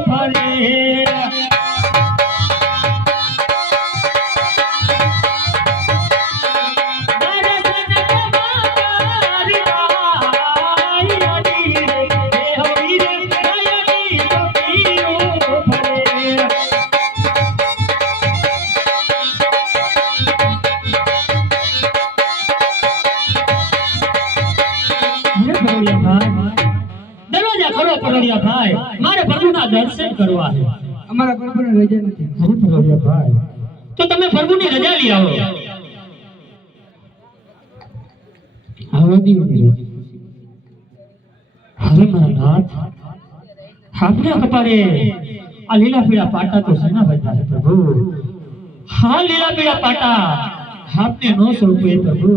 ફરે દરવાજા ખોલો પરોડિયા ભાઈ. પ્રભુના દર્શન કરવા છે. અમારા પ્રભુને રજા નથી. અરે પરોડિયા ભાઈ તો તમે પ્રભુની રજા લઈ આવો. આવો દીવો હવે મારા નાથ. આપણા કપાળે આ લીલા પીળા પાટા તો શેના બધા છે પ્રભુ? હા લીલા પીળા પાટા. આપને નો સ્વરૂપે પ્રભુ.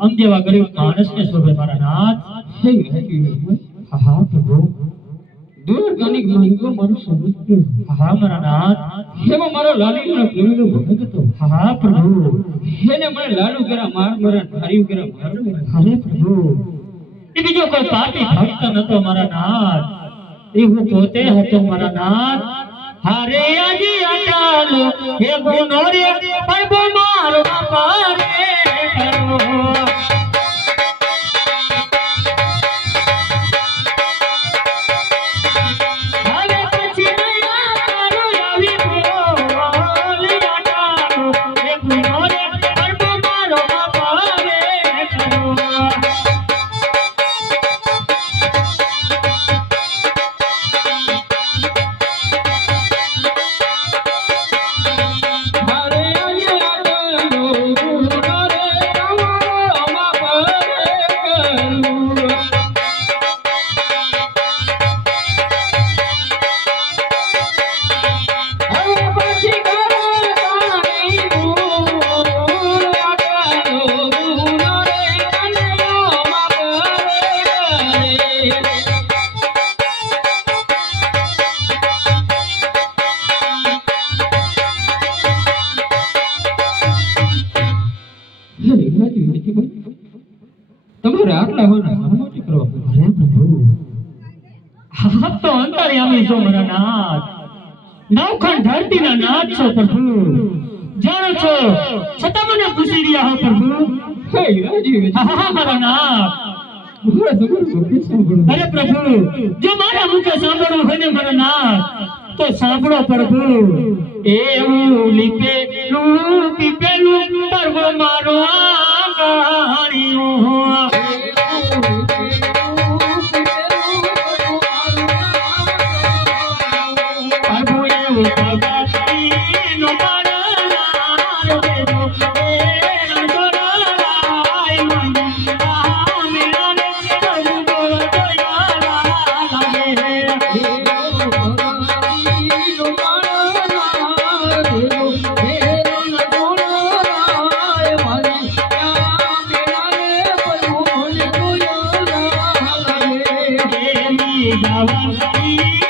અમ જેવા ગરીબ માણસને સ્વરૂપે મારા નાથ. હે. હે હા પ્રભુ. દૂર ગણિક માંગો મારું સમજ હા મારા નાથ. હેમાં મારો લાલીનો પ્રેમીનો ભગત હતો. હા પ્રભુ. હેને મને લાડુ કર્યા માર મારા ધાર્યું કર્યા માર હરે પ્રભુ. એ બીજો કોઈ પાપી ભક્ત નતો મારા નાથ. એ હું પોતે હતો મારા નાથ. હારે આજે અટાલો હે ગુનો રે અરે પ્રભુ. તો અંતર્યામી છો મારા નાથ નવખંડ ધરતીના નાથ છો પ્રભુ. જાણો છો છતાં મને પૂછી રહ્યા હો પ્રભુ. હે રાજીવ હા, હા, મારા નાથ. મારા તમારું ભક્તિ સાંભળો. અરે પ્રભુ જો મારા મુખે સાંભળવું હોય ને મારા નાથ તો સાંભળો પ્રભુ. એવું લીપેલું પીપેલું મારો આંગણીઓ जावंती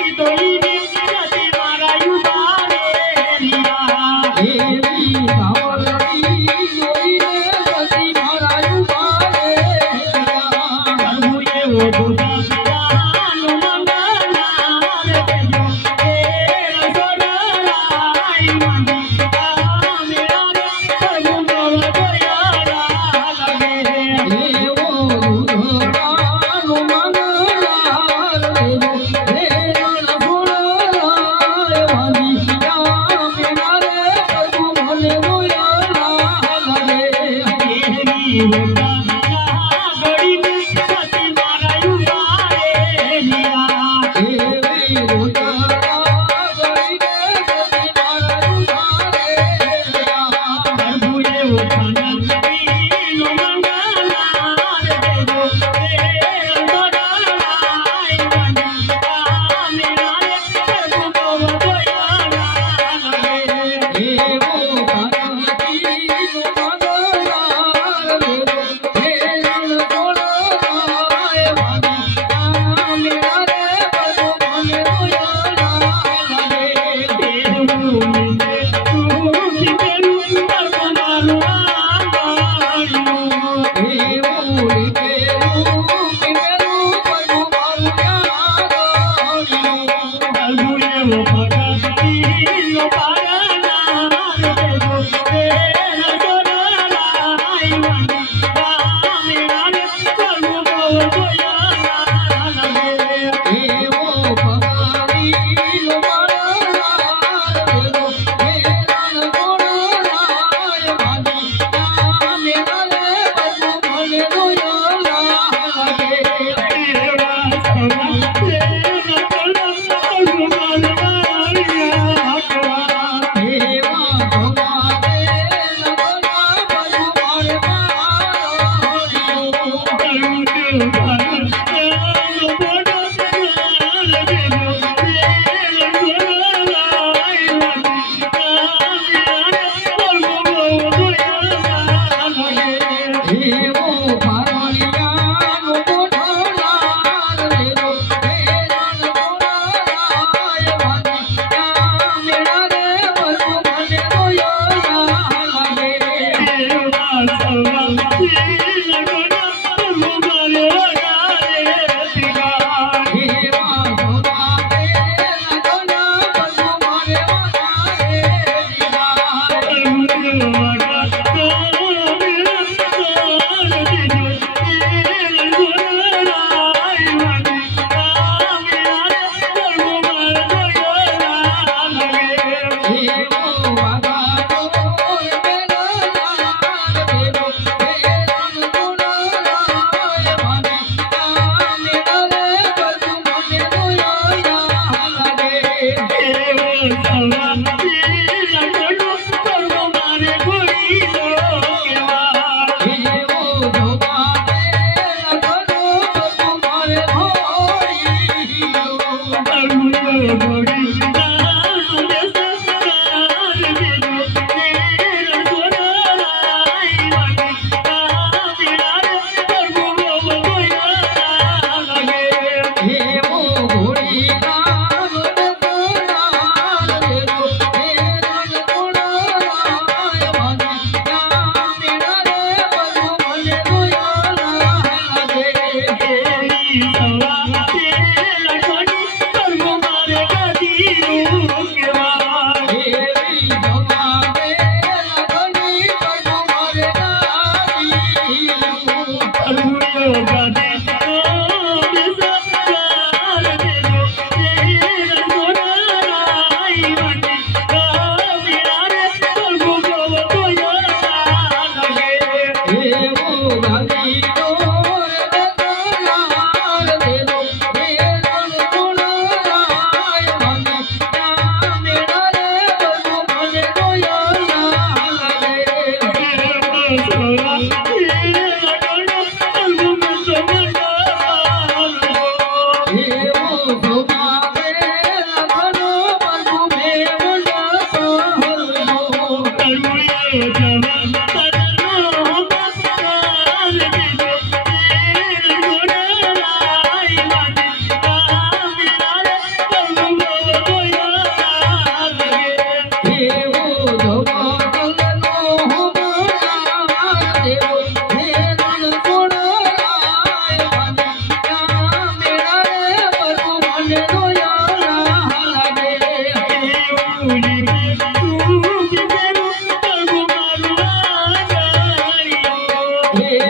玉如。એવો ભગતીનો પારનાર લાગે એવો એવું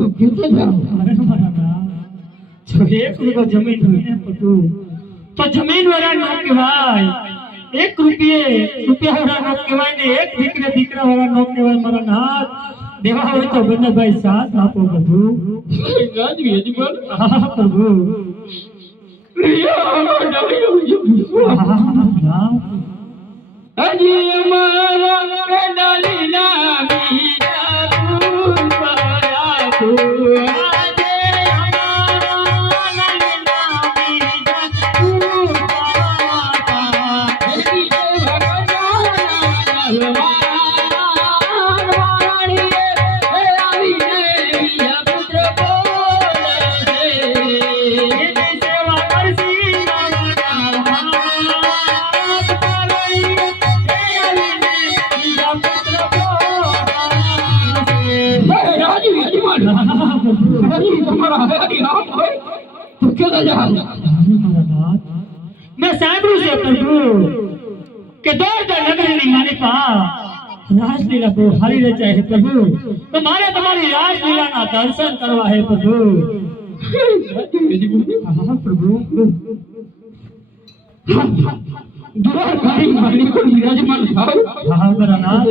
તો કહેતા જાઓ અરે મારા. જો એક વીઘો જમીન હોય તો જમીન નો કહેવાય એક રૂપિયે રૂપિયા વાળા નો કહેવાય ને એક દીકરે દીકરા વાળા નો કહેવાય મારા નાથ દેવા હોય તો બંને ભાઈ સાથ આપો પ્રભુ ગાજવી હજી હા પ્રભુ. હજી અમારા પેડાલીના બીજા કે દોડતા નગરીની મારી પા રાસલીલા બહુ સારી રચાય છે પ્રભુ તો મારે તમારી રાસલીલાના દર્શન કરવા હે પ્રભુ હા પ્રભુ દ્વારકાની મારી કોઈ વિરાજમાન થાવ હા મારા નાથ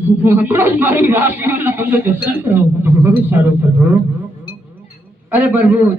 હમણાં જ મારી રાસલીલાના તમને દર્શન કરાવો બહુ સારું પ્રભુ અરે પ્રભુ